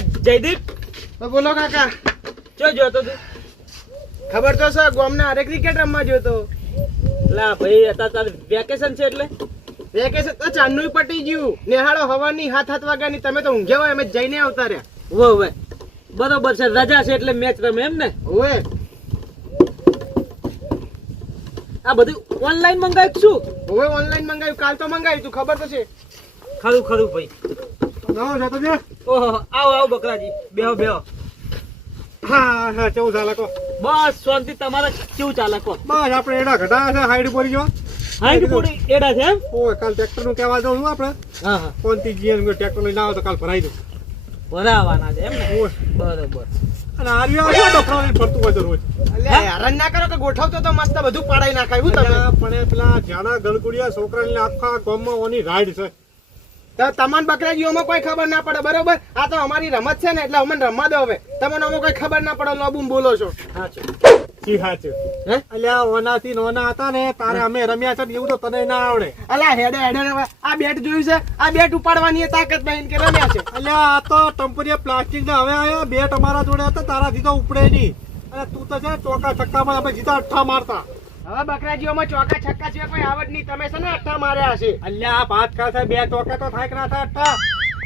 જયદીપ. બોલો કાકા. ચો જોતો તું? ખબર તો છે ગામના હારે ક્રિકેટ રમવા જોતો લા ભાઈ અત્યારે તાર વેકેશન છે એટલે? વેકેશન તો ચાંદનું પટી ગયું. નેહાળો હવાની હાથ હાથ વાગ્યાની તમે તો ઊંઘ્યા હોય અમે જઈને આવતા રહ્યા. વો વે. બરોબર છે રજા છે એટલે મેચ રમે એમ ને? ઓએ આ બધું ઓનલાઈન મંગાવ્યું શું? ઓએ ઓનલાઈન મંગાવ્યું કાલ તો મંગાવ્યું તું ખબર તો છે. ખરું ખરું ભાઈ. જતો છે ઓહો આવો આવો બકરાજી. બેહો બેહો. હા હા કેવું ચાલે કહો? બસ શાંતિ. તમારે કેવું ચાલે કો બસ આપણે એડા ઘટા છે હાઈડ પડી ગયો હાઈટ પૂરી એડા છે ઓય કાલ ટ્રેક્ટરનું કહેવા દઉં આપણે. હા હા. કોનથી જીએન ટ્રેક્ટર લઈને આવો તો કાલ ભરાઈ દઉં ભરાવાના છે એમ ને? બરોબર. અને આર્યો લઈને ફરતું હોય તો રોજ. અલ્યા હેરાન ના કરો તો ગોઠવતો તો મસ્ત બધું પાડાઈ નાખાય હું તમે પણ પેલા જાડા ગળગુડિયા છોકરાને આખા ગામમાં ઓની રાઈડ છે. તો તમાન બકરાજીઓમાં કોઈ ખબર ના પડે બરોબર? આ તો અમારી રમત છે ને એટલે અમને રમવા દો હવે. તમને અમે કોઈ ખબર ના પડે લોબુમ બોલો છો. અલ્યા ઓનાથી નોના હતા ને તારે અમે રમ્યા છે એવું તો તને ના આવડે. અલ્યા હેડે હેડે હવે આ બેટ જોયું છે? આ બેટ ઉપાડવાની તાકાત બહેન કે રમ્યા છે? અલ્યા આ તો પ્લાસ્ટિક ને હવે આયા બે તમારા જોડે હતા તારાથી તો ઉપડે નહીં. અને તું તો છે ચોકા છક્કામાં અમે જીતા અઠ્ઠા મારતા. હવે બકરાજીઓમાં ચોકા છક્કા છે કોઈ આવડ નહીં. તમે છે ને અઠ્ઠા માર્યા હશે. અલ્યા ભાત ખાશે બે ચોકે તો થાય કે ના થાય અઠ્ઠા?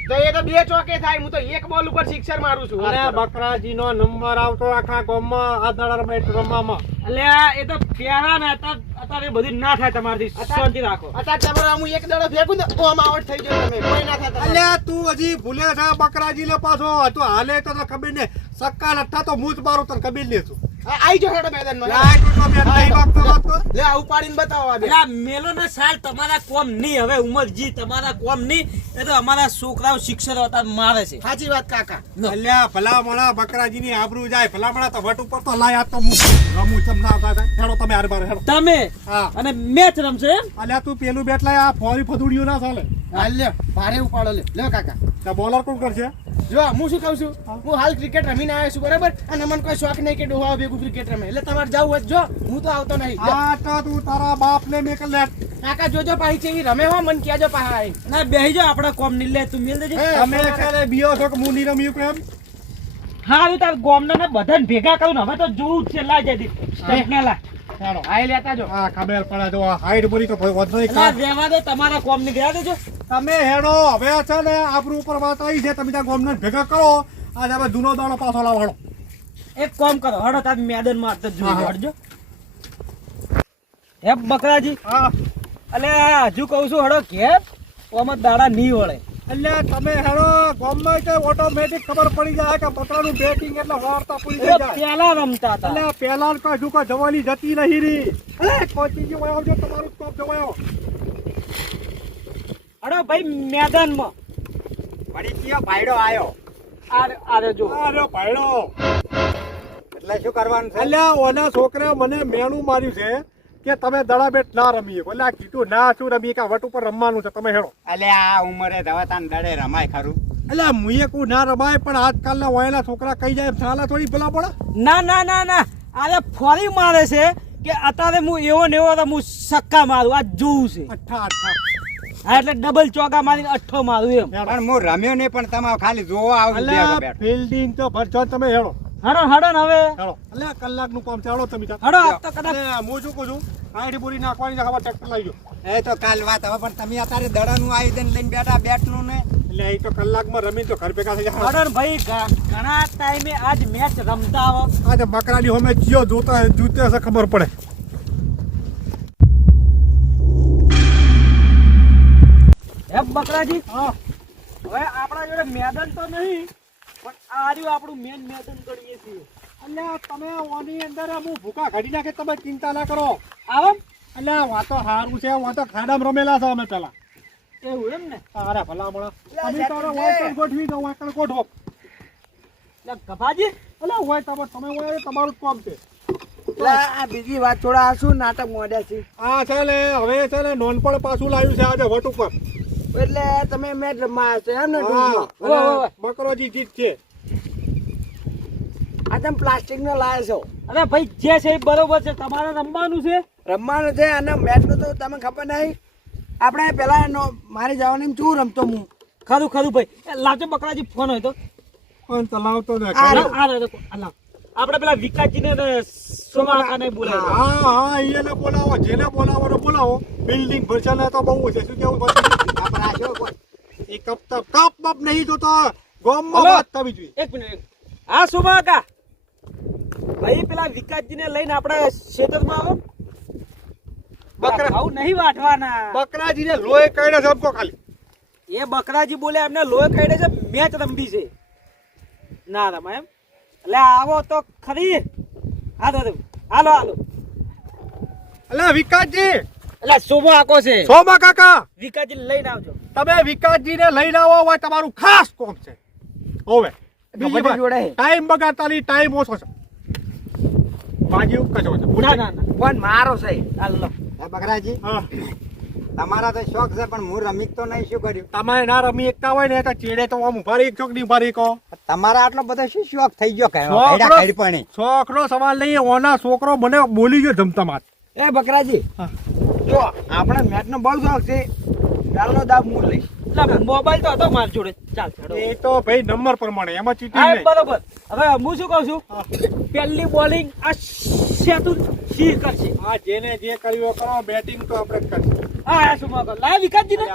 તો એ તો બે ચોકે થાય. હું તો એક બોલ ઉપર સિક્સર મારું છું. અરે બકરાજી નો નંબર આવતો આખા ગામમાં આ દાડા રમવામાં અલ્યા એ તો ફેરા ને અત્યારે બધું ના થાય તમારી શાંતિ રાખો. અત્યારે તમારે હું એક દડો ફેંકું ને તો આમાં થઈ તમે. કોઈ ના થાય અલ્યા તું હજી ભૂલે છે બકરાજી ને પાછો. તું હાલે તો તને ખબર ને સક્કા લઠ્ઠા તો હું જ મારું તને ખબર લે છું આ આઈ જો હેડો મેદાનમાં નહીં. લે આ ઉપાડીને બતાવો આ લે મેલો ને સાલ તમારા કોમ નહીં. હવે ઉમરજી તમારા કોમ નહીં. એ તો અમારા છોકરાઓ શિક્ષક હતા મારે છે. સાચી વાત કાકા. અલ્યા ભલા મણા બકરાજી ની આબરૂ જાય. ભલા મણા તો વટ ઉપર તો લાય આ તો હું રમું ચમ ના થાય હેડો તમે હાર બાર હેડો. તમે? હા. અને મેચ રમશે અલ્યા તું પેલું બેટ લાય આ ફોરી ફદુડિયું ના ચાલે. હાલ લ્યો ભારે ઉપાડો લે. લે કાકા. તો બોલર કોણ કરશે? જો હું શું કહું છું? હું હાલ ક્રિકેટ રમીને આવ્યો છું બરાબર? અને મને કોઈ શોખ નહીં કે ડોહા ભેગું ક્રિકેટ રમે. એટલે તમારે જવું હોય જો હું તો આવતો નહીં. આ તો તું તારા બાપ ને મેં કલે કાકા જોજો પાછી છે રમે હો મન કહેજો પાછા આવીને. ના બેહી જો આપણા કોમની લે તું મિલ દેજે. તમે ક્યારે બીઓ છો કે હું ની રમ્યું કેમ હારું તાર ગોમના ને બધાને ભેગા કરું હવે તો જોવું જ છે લાય દી સ્ટેપ ના લા હેડો આઈ લેતા જો. હા ખબર પડે જો આ હાઈટ બોલી તો વધુ નહીં અલા, કાઢ. દે તમારા કોમની ગયા દેજો. તમે હેડો. હવે છે ને આબરૂ ઉપર વાત આવી છે. તમે ત્યાં ગોમને ભેગા કરો. આજે હવે જૂનો દાડો પાછો લાવવાનો. એક કામ કરો. હડો તાર મેદાનમાં તો જોઈ હડજો. હે બકરાજી? હા અલે હજુ કહું છું હડો કે ઓમાં દાડા નહીં વળે. એટલે તમે હેડો. ગોમમાં કે ઓટોમેટિક ખબર પડી જાય કે બકરાનું બેટિંગ એટલે વાર્તા પૂરી થઈ જાય. પેલા રમતા હતા. એટલે પેલા કોઈ કા જવાની જતી નહીં રી અરે કોચી ગયું આવજો તમારું સ્ટોપ જવાયો હડો ભાઈ મેદાનમાં. વળી કયો ભાઈડો આયો? આરે આરે જો. અરે ભાઈડો. એટલે શું કરવાનું છે? અલ્યા ઓના છોકરા મને મેણું માર્યું છે કે તમે દડા બેટ ના રમીએ. એટલે આ કીધું ના શું રમીએ? કે વટ ઉપર રમવાનું છે તમે હેડો એટલે આ ઉંમરે ધવતાન દડે રમાય ખરું. એટલે મુએ કુ ના રમાય પણ આજકાલના વયના છોકરા કઈ જાય સાલા થોડી ભલા પડે. ના ના ના ના. આલે ફરી મારે છે કે અત્યારે હું એવો ને એવો તો હું સક્કા મારું આ જોઉં છે. અઠ્ઠા અઠ્ઠા હા એટલે ડબલ ચોકા મારીને અઠ્ઠો મારું એમ. પણ હું રમ્યો નહીં પણ તમે ખાલી જોવા આવું અલ્યા ફિલ્ડિંગ તો ભરજો તમે હેડો. હડો હડો ને હવે. એટલે કલાકનું કામ છે હેડો તમે હડો તો કદાચ હું શું કહું છું? આઈડી પૂરી નાખવાની છે હવે ટ્રેક્ટર લઈ ગયો એ તો કાલ વાત હવે પણ તમે અત્યારે દડાનું આયોજન લઈને બેઠા બેટનું ને? એટલે એ તો કલાકમાં રમી તો ઘર ભેગા થઈ જાય. હડો ભાઈ ઘણા ટાઈમે આજ મેચ રમતા હો. આજે બકરાની હોમે જીઓ જોતા જૂતે હશે ખબર પડે. બકરાજી. હવે આપણા જોડે મેદાન તો નહીં પણ આ રહ્યું આપણું મેન મેદાન ગણીએ છીએ. એટલે તમે ઓની અંદર હું ભૂકા કાઢી નાખે તમે ચિંતા ના કરો. આવો અલ્યા વાતો સારું છે વાતો ખાડામાં રમેલા છે અમે પેલા. એવું એમ ને? અરે ભલા મળા તમે તારો વાંકણ ગોઠવી દો વાંકણ ગોઠવો. એટલે ગભાજી? એટલે હોય તમે તમે હોય તમારું જ કામ છે. આ બીજી વાત થોડા શું નાટક મોડ્યા છે? આ છે ને હવે છે ને નોનપણ પાછું લાવ્યું છે આજે વટ ઉપર. એટલે તમે મેચ રમવા છો એમ ને બકરોજી જીત છે. આ તમે પ્લાસ્ટિક નો લાવે છો. અરે ભાઈ જે છે એ બરોબર છે તમારે રમવાનું છે? રમવાનું છે અને મેચનું તો તમે ખબર નહીં. આપણે પેલા મારી જવાની શું રમતો હું. ખરું ખરું ભાઈ. એ લાવજો બકરાજી ફોન હોય તો. પણ ચલાવતો ને આ લો, આ લો, દેખો, આ લો. આપણે પેલા વિકાસજીને ને સોમાકાને બોલાવો. હા હા એને બોલાવો જેને બોલાવો ને બોલાવો. બિલ્ડિંગ ભરસાને તો બહુ છે. શું કેવું એ કપ તપ કપ બપ નહીં જોતો. ગોમમાં. વાત થવી જોઈએ. એક મિનિટ હા કા ભાઈ પેલા વિકાસજીને લઈને આપણે ખેતરમાં આવો. બકરા- આવું નહીં વાટવાના બકરાજીને લોહી કઈને સમકો ખાલી. એ બકરાજી બોલે એમને લોહી કાઢે છે મેચ રમવી છે. ના રમા એમ? એટલે આવો તો ખરી. હા હાલો. હાલો હાલો. અલે વિકાસજી! એટલે શોભો આકો છે. સોમા કાકા. વિકાસજી લઈને આવજો. તમે વિકાસજીને લઈને આવો હોય તમારું ખાસ કોમ છે. હવે. બીજી બધે વાત, જોડે. ટાઈમ બગાડતા નહીં ટાઈમ ઓછો છે. બાજી એવું છે ના ના ના. મારો છે. હાલો એ તમારા તો શોખ છે પણ હું રમી તો નહીં શું કર્યું? તમે ના રમી એકતા હોય ને તો ચેડે તો આમ ઊભા રહી એક ચોકની ઊભા કહો. તમારા આટલો બધો શું શોખ થઈ ગયો કે? શોખ નો- છોકરો સવાલ નહીં ઓના છોકરો મને બોલી ગયો જમતા માત એ બકરાજી. જો આપણે મેચ નો બહુ શોખ છે ચાલનો દાબ લઈ લઈશ. એટલે મોબાઈલ તો હતો મારી જોડે. ચાલ હેડો. એ તો ભાઈ નંબર પ્રમાણે. એમાં ચીટિંગ હા નહીં. બરોબર. હવે હું શું કહું છું? પહેલી બોલિંગ આ સેતુ શી કરશે. હા જેને જે કર્યું કરો બેટિંગ તો આપણે કરશે. હા આ શું કહો લાય વિકાસજી ને.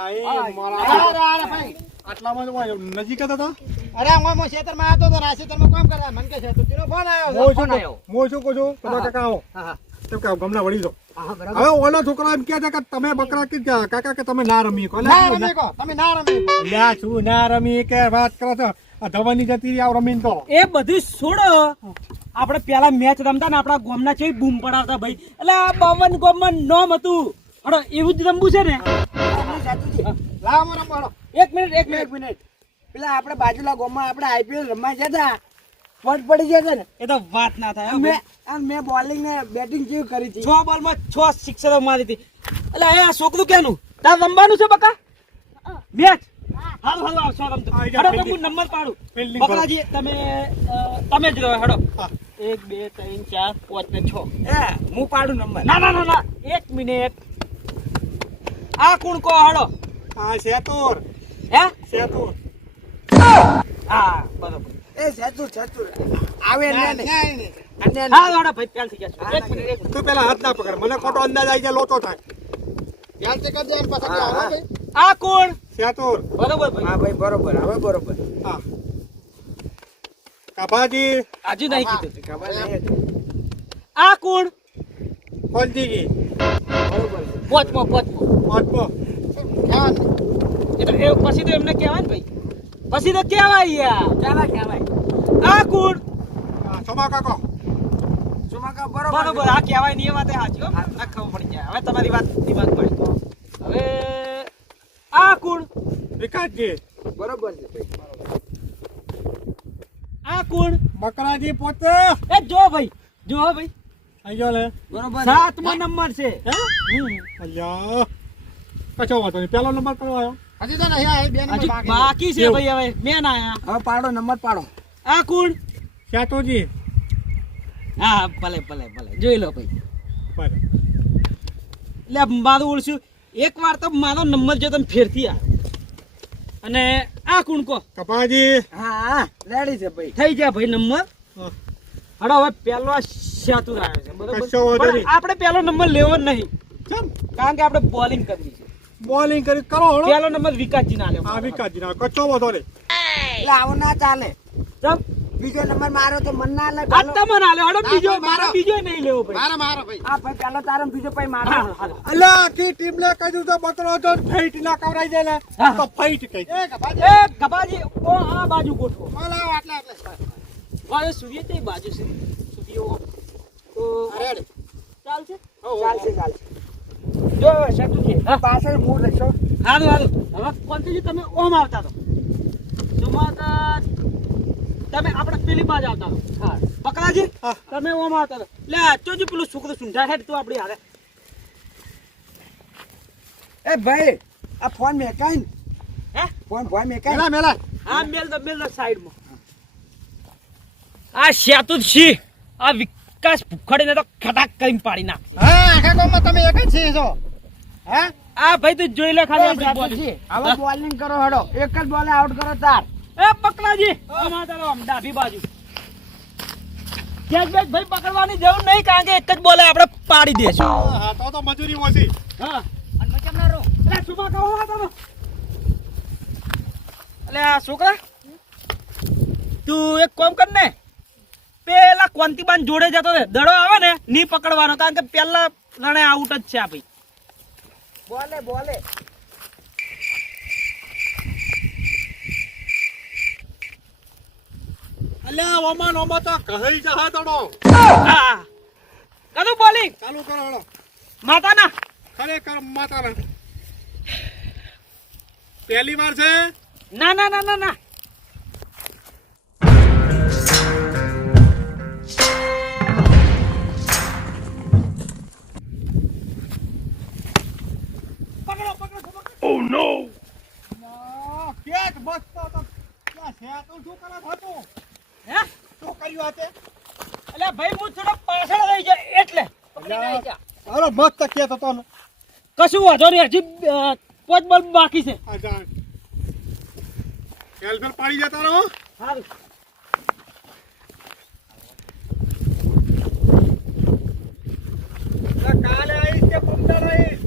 આટલામાં જ નજીક હતા હતા અરે હું હું ખેતરમાં આવતો તો આ ખેતરમાં કામ કરવા મન કે છે તું તેનો ફોન આવ્યો હું શું ફોન કહું- હું શું કહું છું? બધા કાકા આવો. હા, હા. તો કે ગમલા વળી જાઓ. હવે ઓલો છોકરો એમ કહે છે કે તમે બકરા કે કાકા કે તમે ના રમી ના રમી કો તમે ના રમી કો. લ્યા શું ના રમી કે વાત કરો છો? આ જતી આવ રમીને તો. એ બધી છોડો આપણે પેલા મેચ રમતા ને આપણા ગોમના છે બૂમ પડાવતા ભાઈ. એટલે આ બાવન ગોમમાં નોમ હતું. હડો એવું જ રમવું છે ને? લાવો મને એક મિનિટ એક મિનિટ. પેલા આપણે બાજુલા ગોમમાં આપણે આઈપીએલ રમવા જતા પટ પડી જતા ને. એ તો વાત ના થાય મેં અને મેં બોલિંગ ને બેટિંગ કેવી કરી હતી. છ બોલમાં છ સિક્સરો મારી હતી. એટલે એ આ છોકરું કેનું? તાર રમવાનું છે બકા? મેચ? હાલો હાલો આવશો રમતો. હડો હું નંબર પાડું. બકરાજી તમે તમે જ રહો હડો. એક બે ત્રણ ચાર પાંચ ને છ. એ હું પાડું નંબર ના ના ના ના. એક મિનિટ. આ કોણ કો હડો? હા શેતુર. હે? શેતુર. હા બરોબર. એ સેતુ સેતુ આવે ને ને અને હા હડો ભાઈ પ્યાલ થઈ ગયા એક મિનિટ એક તું પેલા હાથ ના પકડ. મને ખોટો અંદાજ આવી જાય થાય. ધ્યાનથી કરજે એમ પાછા આવો આ કોણ? શેતુર બરોબર ભાઈ. હા ભાઈ બરોબર. હવે બરોબર. હા. કાભાજી. આજુ નહીં કીધું. ખબર નહીં આ કોણ? કોલજીજી બરોબર. પોચમો પોચમો પાંચમો કહેવાનું. એ પછી તો એમને કહેવાય ને ભાઈ. પછી તો કેવાય યાર. કહેવાય કહેવાય. આ કોણ? હા, સમા કાકો બરોબર બરોબર. આ કહેવાય નહીં વાત સાચી હો. આ ખબર પડી જાય. હવે તમારી વાત દિમાગ પર હવે આ કોણ? વિકાસજી બરોબર છે ભાઈ. આ કોણ? બકરાજી પોતે. એ જો ભાઈ જો ભાઈ. અહીં લે. બરોબર. સાતમો નંબર છે. અલ્યા. કચો વાતો નહીં. પેલો નંબર કયો આવ્યો હજી તો નહીં આ બે નંબર બાકી છે. બાકી છે ભાઈ હવે મેન આયા. હવે પાડો નંબર પાડો. આ કોણ? શેતુજી હા ભલે ભલે ભલે. જોઈ લો ભાઈ. ભલે. એટલે મારું ઓળશું. એક વાર તો મારો નંબર જો તમે ફેરથી આ અને આ કોણ કો કપાજી. હા હા રેડી છે ભાઈ. થઈ ગયા ભાઈ નંબર? હડો હવે પેલો આ શાતુર આવ્યો છે બરોબર. આપણે પેલો નંબર લેવો નહીં. કારણ કે આપણે બોલિંગ કરવી છે. બોલિંગ કરી કરો હળો પેલો નંબર વિકાસજી ના લેવો આ વિકાસજી ના કચ્છો વધો નહીં એટલે આવો ના ચાલે. ચમ બીજો નંબર મારો તો મન ના લે આ તમને ના લે હળો બીજો મારો. બીજો નહીં લેવો ભાઈ. મારો મારો ભાઈ. આ ભાઈ પેલો તારમ બીજો ભાઈ મારો હા, આખી ટીમ લે કહી દઉં તો બતરો તો ફાઈટ ના કવરાઈ જાય ને હા. તો ફાઈટ કહી એ ગબાજી એ ગબાજી ઓ આ બાજુ ગોઠવો. બોલ આવો આટલા. આટલા વાળે સૂર્ય તે બાજુ છે? સૂર્યો. તો રેડી ચાલશે? ચાલશે ચાલશે. જો શાતુ પાછળ મૂળ રહેશો. હારું હારું. હવે કોન્તીજી તમે ઓમ આવતા તો? સુમાતા તમે આપણે પેલી બાજ આવતા તો. હા. બકરાજી તમે ઓમ આવતા તો. લે ચોજી પેલું છોકરું સુંઢા હેડ તો આપણી હારે. એ ભાઈ આ ફોન મેકાઈ હે? ફોન ફોન મેકાઈ મેલા મેલા. આ મેલ તો મેલ સાઈડમાં. આ શાતુ છી આ વિકાસ ભૂખડીને તો ખટાક કરીને પાડી નાખશે. હા? આખા ગામમાં તમે એક જ છો હે? આ ભાઈ તું જોઈ લે ખાલી આપણી જાદુજી, હવે બોલિંગ કરો હડો. એક જ બોલે આઉટ કરો તાર એ પકડાજી. આમાં તારો આમ ડાભી બાજુ. કેચ બેચ ભાઈ પકડવાની જરૂર નહીં કારણ કે એક જ બોલે આપણે પાડી દેશું હા તો તો મજૂરી ઓછી હા. અને મચમ ના અરે સુબા કહો હા તમે? અલે આ છોકરા? તું એક કામ કર ને પેલા કોંતીબાન જોડે જતો રે દડો આવે ને ની પકડવાનો. કારણ કે પેલા લણે આઉટ જ છે આ ભાઈ. બોલે બોલે. અલ્યા ઓમાન ઓમાં તો કહી જહા તડો કદું બોલી? ચાલુ કરો હળો માતાના. ખરેખર માતાના. પહેલી વાર છે? ના ના ના ના ના. ક્યાં છે આ તો શું કરે હતો? હે? શું કર્યું આ તે? અલે ભાઈ હું થોડો પાછળ રહી જાય એટલે પકડી નહીં જા. અરે મસ્ત કેક હતો કશું વાંધો નહીં હજી અ, પાંચ બાકી છે. આ જા. કેલ્ફેલ પાડી જતા રહો. સારું કાલે આવીશ કે પંદર આવીશ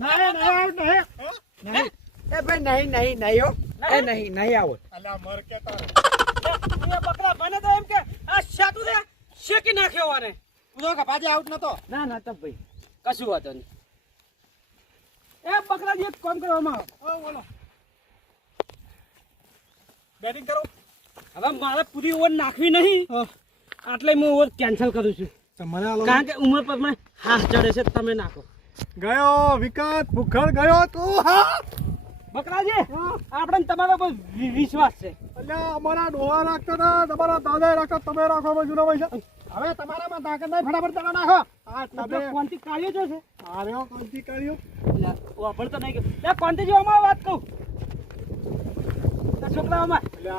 નહીં નહીં આવ નહીં નહીં એ ભાઈ નહીં એ નહીં નહીં આવો. અલા મર કે તારે એ બકરા બને તો એમ કે આ શાતું દે શેકી નાખ્યો આને. તો કપાજે આઉટ નતો. ના ના તબ ભાઈ. કશું વાતો નહીં. એ બકરાજી એક કામ કરવામાં આવો ઓ બોલો. બેટિંગ કરો. હવે મારે પૂરી ઓવર નાખવી નહીં. આટલે હું ઓવર કેન્સલ કરું છું. મને આલો કારણ કે ઉંમર પર મને હાથ ચડે છે તમે નાખો. ગયો વિકાસ ભૂખડ ગયો તું હા. બકરાજી આપણે તમારા પર વિશ્વાસ છે? એટલે અમારા ડોહા રાખતા હતા તમારા દાદા રાખતા તમે રાખો અમે જૂના પૈસા. હવે તમારામાં તાકાત નહીં ફટાફટ તમે નાખો. આ તમે કોનથી કાઢ્યો છો. છે આ રહ્યો કોણથી કર્યો વાપરતો નહીં ગયો. લે કોનથી જો અમાર વાત કહું. છોકરાઓમાં એટલે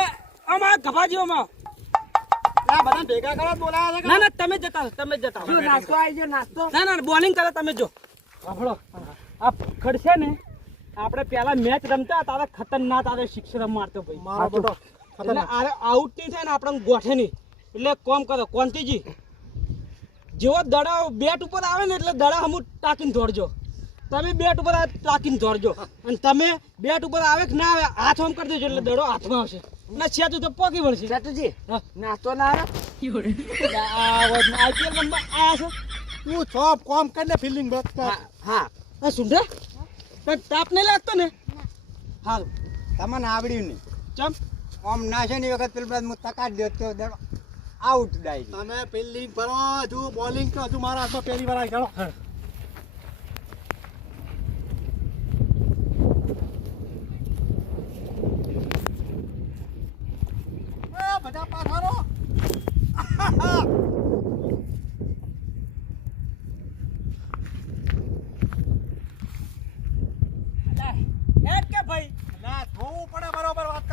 એ અમાર ગભાજીઓમાં. બધા ભેગા કરો બોલાયા ના ના તમે જતા તમે જતા નાસ્તો આવી ગયો નાસ્તો? ના ના બોલિંગ કરે તમે જો. સાંભળો આ ખડશે ને આપણે પેલા મેચ રમતા તારે ખતરનાક તારે શિક્ષક મારતો ભાઈ. મારો બેટો એટલે આરે આઉટની થાય ને આપણે ગોઠે નહીં. એટલે કોમ કરો કોંતીજી જેવો દડા બેટ ઉપર આવે ને એટલે દડા હમું ટાંકીને દોડજો તમે બેટ ઉપર ટાંકીને દોડજો અને તમે બેટ ઉપર આવે કે ના આવે હાથ આમ કરી દેજો એટલે દડો હાથમાં આવશે. અને છેતું તો પોકી વળશે છેતુજી નાસ્તો ના આવે? આઈપીએલ રમવા આયા તું છો કોમ કરીને ફિલ્ડિંગ બસ. હા છે આ સુંઢે? પણ તાપ નહીં લાગતો ને? હાલ. તમને આવડ્યું નહીં. ચમ? આમ ના છે ને એ વખત પેલું હું તકાટ દો તો આઉટ ડાઈ તમે ફિલ્ડિંગ ભરો હજુ બોલિંગ તો હજુ મારા હાથમાં પહેલી વાર આવી. ચાલો બધા પાછારો હેડ કે ભાઈ ના જોવું પડે બરોબર વાત કરો તો હે શાબાશ બકરા શાબાશ મને ખબર હતી એ આ ભૂખડ જો એ જો એ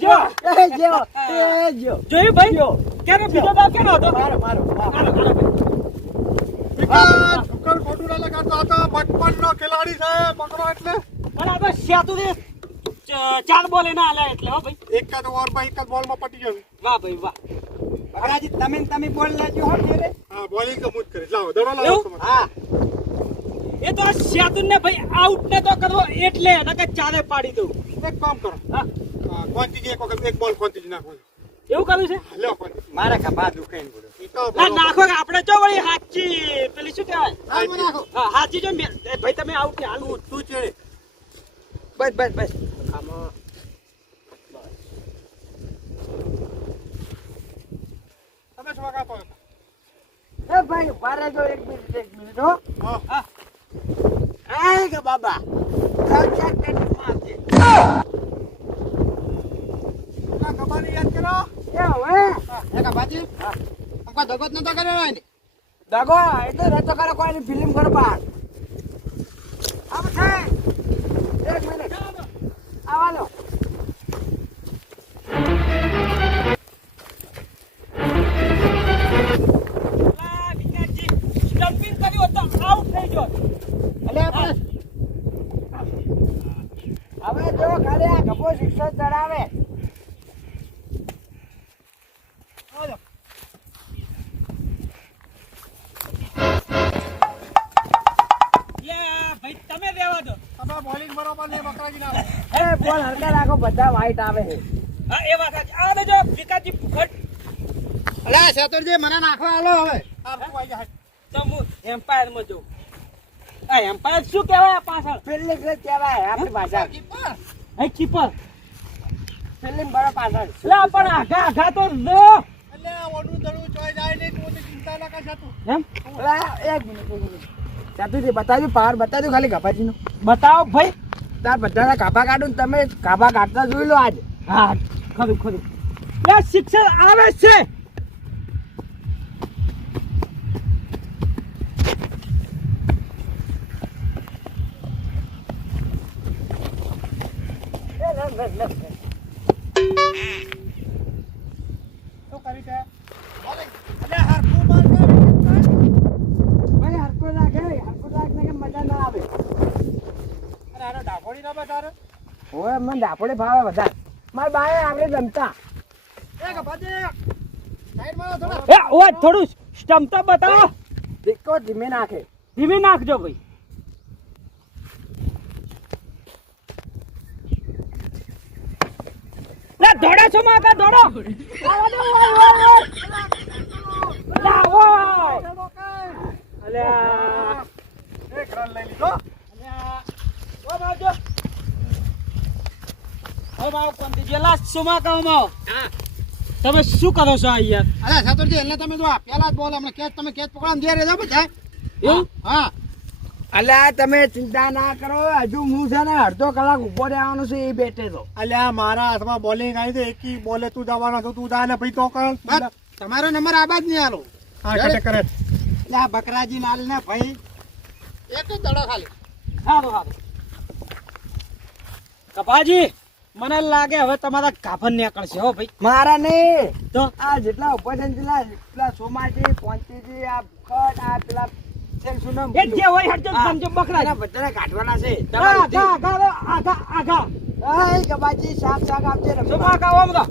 જો એ જો જોયું ભાઈ? ક્યારે બીજો દાવ કેનો હતો? મારો મારો મારો. હાલો, હાલો ભાઈ. વિકાસ ઠુકર ખોટું ના લગાડતો આ તો બચપનનો ખેલાડી છે પકડો એટલે. પણ આ તો સેતુ દે ચ- ચાર બોલ એના આલે એટલે હો ભાઈ. એક જ ઓવરમાં એક જ બોલમાં પટી જશે. વાહ ભાઈ વાહ. બકરાજી તમે તમે બોલ લેજો હો ઘેરે. હા બોલિંગ તો હું જ કરીશ. લાવો દડો લાવો હા. એ તો સેતુ ને ભાઈ આઉટ ને તો કરવો એટલે નકર ચારે પાડી દઉં. એક કામ કરો. હા. કોંતીજી એક વખત એક બોલ કોંતીજી નાખો એવું કર્યું છે? લ્યો કોંતીજી. મારા ખભા દુખાઈને ને નાખો આપણે ચો વળી હાચી? પેલી શું કહેવાય? નાખો. હા હાચી જો ભાઈ તમે આવું કે હાલું તું છે બસ બસ બસ. તમે શું તો એ ભાઈ ઊભા રહેજો એક મિનિટ એક મિનિટ હો. હા. એ કે બાબા. ત્રણ ચાર. યાદ કરો. એ હવે? એ કાપાજી આમ કોઈ દગો જ નતો કર્યો હોય ને દગો રતો કરે ફિલ્મ કરો છે. એક મિનિટ. હોત તો આઉટ થઈ ગયો. એટલે આપણે હવે જો ખાલી આ ગભો શિક્ષણ ચડાવે એ બોલ રાખો બધા વાઈટ આવે છે. હા એ વાત સાચી. આ જો વિકાસજી ફટ અલે સેતુરજી મને નાખવા આલો હવે. આ તું આઈ જા તો હું એમ્પાયરમાં જઉં. આ એમ્પાયર શું કહેવાય આ પાછળ? ફિલ્ડિંગ કહેવાય આપણી ભાષા અહીં કીપર. ફિલ્ડિંગ બરો પાછળ. લે પણ આઘા આઘા તો લો. એટલે ઓડું દડું ચોઈ જાય નહીં તું ચિંતા ના કર સાતું એમ? અલા, એક મિનિટ એક મિનિટ. ચાતુજી બતાવજો પાર બતાવજો ખાલી ગાભાજીનો બતાવો ભાઈ. તાર બધાના કાપા કાઢું તમે કાપા કાઢતા જોઈ લો આજ. હા, ખરું ખરું. શિક્ષણ આવે છે શું કરી છે એટલે હરખું માર કે ભાઈ હરકો રાખે હરકો રાખને કે મજા ના આવે અને આનો ડાફોડી ના બતારે મને ભાવે વધારે. મારા બાએ આપણે જમતા થોડા. એ ઓય થોડું સ્ટમતા બતાવો. દેખો ધીમે નાખે. ધીમે નાખજો ભાઈ. લે દોડો છો માકા દોડો. ઓય. અલ્યા એક રન લઈ લીધો અલ્યા. ઓ બાવજો. ઓ બાવ કોંતી જેલા સુમા કાવમાં તમે શું કરો છો અહીંયા અરે અલે એટલે તમે જો પેલા જ બોલો હમણાં કેચ તમે કેચ પકડવાનું દે રેજો બધા. એવું? હા અલ્યા તમે ચિંતા ના કરો. હજુ હું છે ને અડધો કલાક ઊભો રહેવાનું છે એ બેઠે તો. અલ્યા મારા હાથમાં બોલિંગ આવી છે. એકી બોલે તું જવાનો છો તું જા ને ભાઈ તો કર. તમારો નંબર આબાદ નહીં આલો. હા કટે કરે. એટલે આ બકરાજી નાલ ને ભાઈ. એક જ દડો ખાલી. સારું સારું. કપાજી. મને લાગે હવે તમારા કાફન નીકળશે હો ભાઈ. મારા ને તો? આ જેટલા ઉપર જેટલા જેટલા સોમાજી પોંચીજી આ ભૂખટ આ પેલા એ જે હોય સમજો બકરા. બધા બધાને કાઢવાના છે આગા આગા આગા આગા હાય ગબાજી શાક શાક આપજે રમવા. સુમા બધા.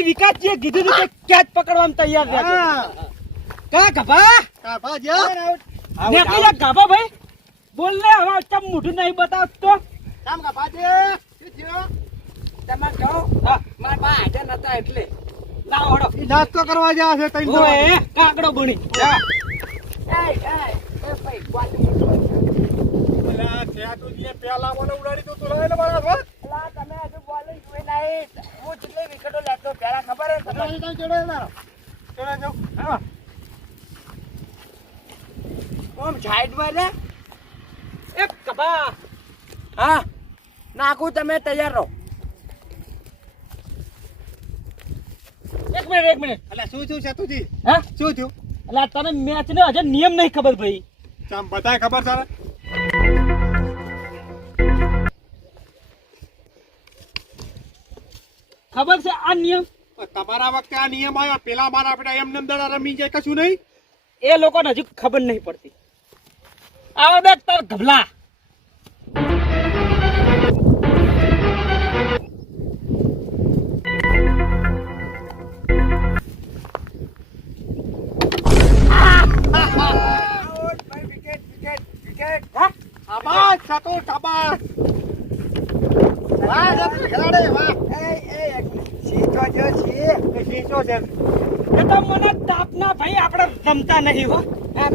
ભાઈ વિકાસજીએ કીધું હતું કે કેચ પકડવામાં તૈયાર રહેજો કા ગભા? ગભા જો ને જા ગભા ભાઈ બોલ ને હવે તમ મોઢું નહીં બતાવતો કામ ગભા જે શું થયું? તમારે કહો. હા. મારા બા હાજર નતા એટલે. ના ઓડો ઈ નાસ્તો કરવા જા છે તઈ ઓએ કાકડો બની. જા. એય, એય, એ ભાઈ, ગોતું બોલા ત્યાં તું જે પેલા મને ઉડાડી તું. તું લઈને મારા હાથ અલા, તમે હજુ બોલિંગ જોઈ નહીં. હું જેટલી વિકેટો લેતો પહેલા ખબર હે? તમને? ચડે જાઓ હા ઓમ સાઈડમાં રે. એ ગભા હા? નાખું તમે તૈયાર રહો એક મિનિટ એક મિનિટ એટલે શું થયું સેતુજી હા શું થયું એટલે તને મેચ ને હજુ નિયમ નહીં ખબર ભાઈ. બધા ખબર છે ખબર છે આ નિયમ તમારા વખતે આ નિયમ આવ્યો પેલા બાર આપણે એમ નંદર રમી જાય કશું નહીં એ લોકોને હજુ ખબર નહીં પડતી આવો દેખ તાર ગભલા? આબાદ સતો શાબાદ વાહ ખેલાડી વાહ એય, એય, એક મિનિટ. સીધો જો છી. શીશો છે એ તો મને તાપના ભાઈ આપણે રમતા નહીં હો. એમ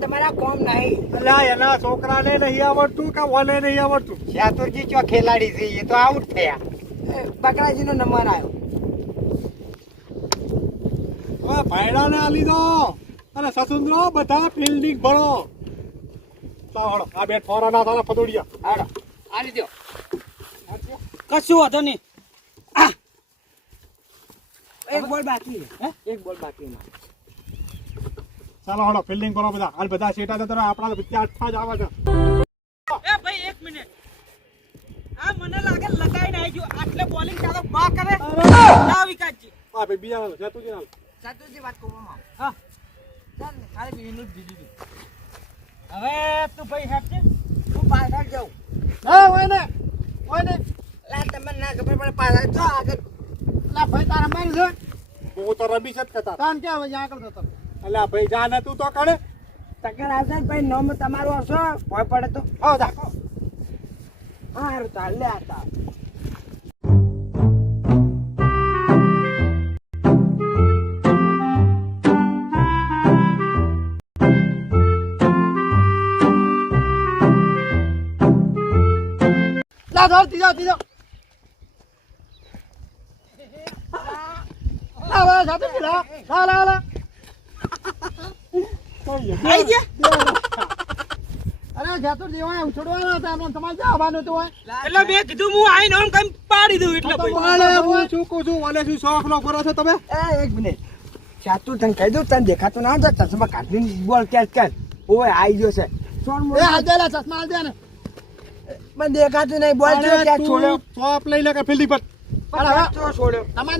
તમારા કોમ નહીં. અલ્યા એના છોકરાને નહીં આવડતું કે ઓને નહીં આવડતું? સેતુરજી ચો ખેલાડી છે એ તો આઉટ થયા. એ, બકરાજીનો નંબર આવ્યો હવે ભાઈડાને આલી દો અને સસુંદરો બધા ફિલ્ડિંગ ભરો. હળો આ બે ઠોરા ના થાલા ફદોડિયા. હાડો આ લીધો. કશું વાંધો નહીં. એક બોલ બાકી. હે? એક બોલ બાકી. ચાલો હાલો ફિલ્ડિંગ કરો બધા. હાલ બધા સેટા જતા આપણા બધા અઠવા જ આવે છે. એ ભાઈ એક મિનિટ. આ મને લાગે લગાઈને આવી ગયો. આટલે બોલિંગ ચાલો બા કરે. ના વિકાસજી. હા ભાઈ બીજા જતું હાલ. સાતુજી વાત કહું મામા. હા. ચાલ ને, ખાલી બીજું જ બીજું હવે તું ભાઈ હેપ છે? હું પાછળ જાઉં. હા હોય ને. હોય ને. લા તમને ના ખબર પડે પાછળ. જો આગળ. લા ભાઈ તારા મારી છે હું તો રમી છે કહેતા તાન ક્યાં હવે આગળ જતો અલ્યા ભાઈ જા ને તું તો કરે ટક્કર આવશે ને ભાઈ નોમ તમારું હશો ભય પડે તો. આવો જા હારું તાર લે આ લા ધર ત્રીજો ત્રીજો લા લા સાથે લા લા લા. લા અરે જાતો દેવાય ઉછળવાના હતા. તમારે હતું હોય એટલે મેં કીધું હું આઈને આમ કઈ પાડી દઉં એટલે અરે હું શું કહું છું? વાલે શું શોખ નો કરો છો તમે? એ એક મિનિટ. સાતું તને કહી દઉં તને દેખાતું ના હોય તો ચશ્મા કાઢીને બોલ કેચ કે ઓય આઈ ગયો છે. સોન એ હાલ ચશ્મા હાલ દે ને. મને દેખાતું નહીં. બોલ ક્યાં છોડ્યો. ચોપ લઈ લે કે ફિલ્ડી પર. તો તમારે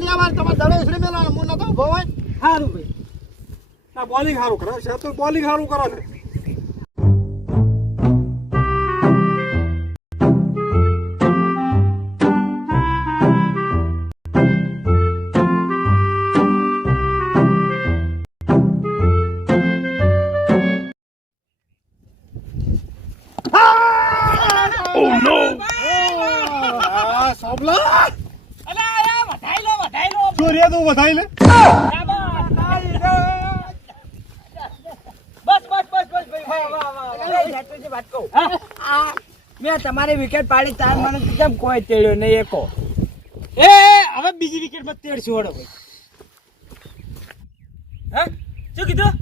આવવાનું તમારે દડો ઉછળી મેળવાનો હું નતો ઊભો હોય સારું ભાઈ ના બોલિંગ સારું કરો છે તો બોલિંગ સારું કરો છે આ અલે આયા વધાઈ લો લો ચોરીએ તું વધાઈ લે. મેં તમારી વિકેટ પાડી તાર મને કેમ કોઈ તેડ્યો નહીં એકો? એ હવે બીજી વિકેટમાં તેર છોડો ભાઈ. હા? શું કીધું?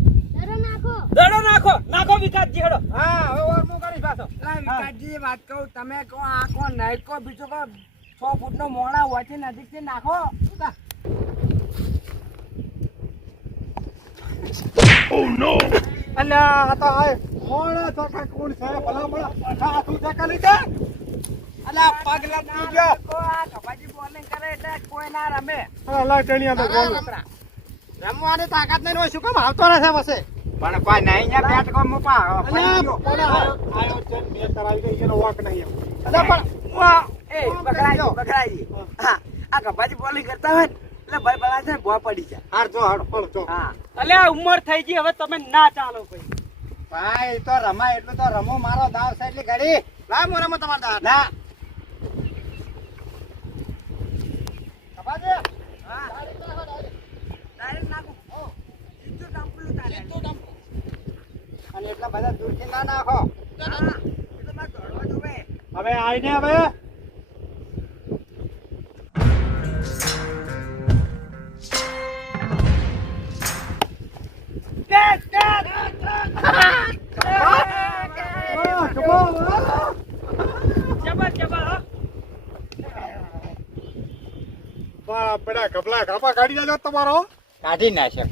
દડો નાખો. નાખો. વિકાસજી હેડો હા હવે ઓર પાછો. લા, વિકાસજી વાત કહું તમે કહો આ કો નહીં કહો બીજું કહો છ ફૂટનો મોણા હોવાથી નજીકથી નાખો. અલ્યા આ તો આ મોણા ચોખા કોણ છે? ભલા ભલા આ તું ચોખા લઈ જા અલ્યા પગલા તું ગયો. કહો આ કપાજી બોલિંગ કરે એટલે કોઈ ના રમે અલ્યા ટેણિયા તો બોલ રમવાની તાકાત નહીં હોય શું કામ આવતો રહે છે પછી? પણ કોઈ નહીં યાર બેટ કો મુપા અલ્યા કોને આયો આયો છે મે કરાવી ગઈ એનો વાક નહીં અલ્યા પણ એ બકરાઈ બકરાઈ હા. આ કબાજી બોલિંગ કરતા હોય એટલે ભાઈ બળા છે ભો પડી જાય હાર જો હાર જો. હા. અલે ઉંમર થઈ ગઈ હવે તમે ના ચાલો ભાઈ ભાઈ તો રમાય એટલું તો રમો મારો દાવ છે એટલી ઘડી. લાવ મો રમો તમારો દાવ. ના. કપાજી હા. ડાયરેક્ટ નાખો. સીધું ડંપલું તારે. અને એટલા બધા દૂરથી ના નાખો. તો હવે આવીને હવે. કાઢી તમારો. કાઢી નાખે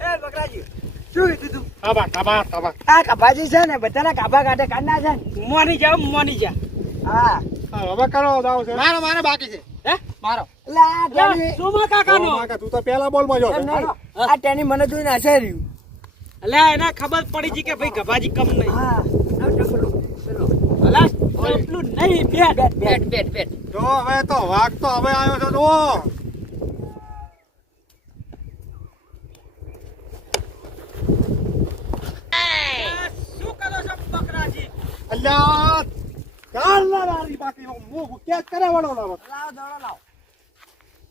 એ બકરાજી શું કીધું તું? કાબા કાબા કાબા આ કપાજી છે ને બધાના કાપા કાઢે કાઢના છે ને. મોની જા મોની જા. હા. હા, હવે કરો દાવ છે. મારો મારો બાકી છે. હે? મારો. એટલે ટેની સુમા કાકાનો. કાકા, તું તો પેલા બોલમાં જો. આ ટેની મને જોઈને હસે રહ્યું. અલે એને ખબર પડી છે કે ભાઈ ગભાજી કમ નહીં. હા. આ ડબલું. ચલો. અલા એટલું નહીં બેટ બેટ બેટ બેટ બેટ જો હવે તો વાઘ તો હવે આવ્યો છે જો શું કરો ના બાકી હું કેચ વડો લાવો. લાવ દોડો લાવો અલે, ફાડી બાંધો.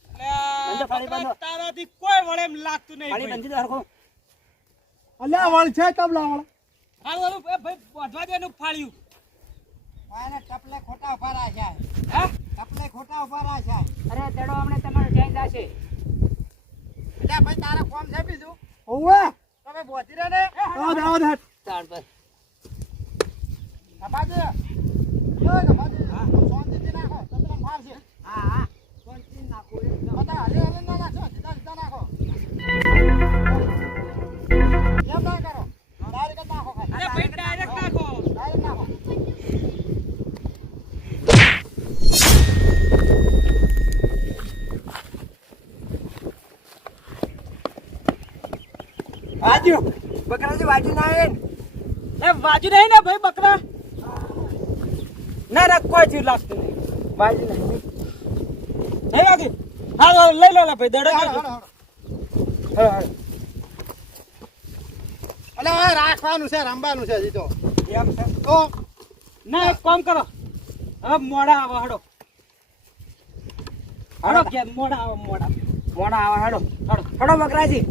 બકરા, તારાથી કોઈ વળે એમ લાગતું નહીં ખાલી ભાઈ. બંધી દો હરખો. અલ્યા વળ છે વળ એ ભાઈ વધવા દે એનું ફાળ્યું આને ટપલે ખોટા ઊભા રાખ્યા હે? ટપલે ખોટા ઊભા રાખ્યા અરે તેડો હમણે તમારો જઈ જશે એટલે ભાઈ તારા કોમ છે બીજું? ઓવે તમે બોધી રહે ને? આવો દે, આવો દે. ચાલ ભાઈ કપાજી ઓય કપાજી શાંતિથી નાખો તમને ફાવશે હા હા. શાંતિથી નાખો બધા હલે હલે ના નાખો સીધા સીધા નાખો એમ ના. કરો ડાયરેક્ટ જ વાજુ ના આવે એ બાજુ નહીં ને ભાઈ બકરા? ના રાખવા જ લાગતું નહીં. વાજુ નહીં. હે બાકી. લઈ લો ભાઈ દડે. અલે રાખવાનું છે રમવાનું છે હજી તો. એમ છે? તો? ના એક કામ કરો. હવે મોડા આવો હડો હડો કે મોડા આવો મોડા. મોડા આવે હેડો હડો હેડો બકરાજી.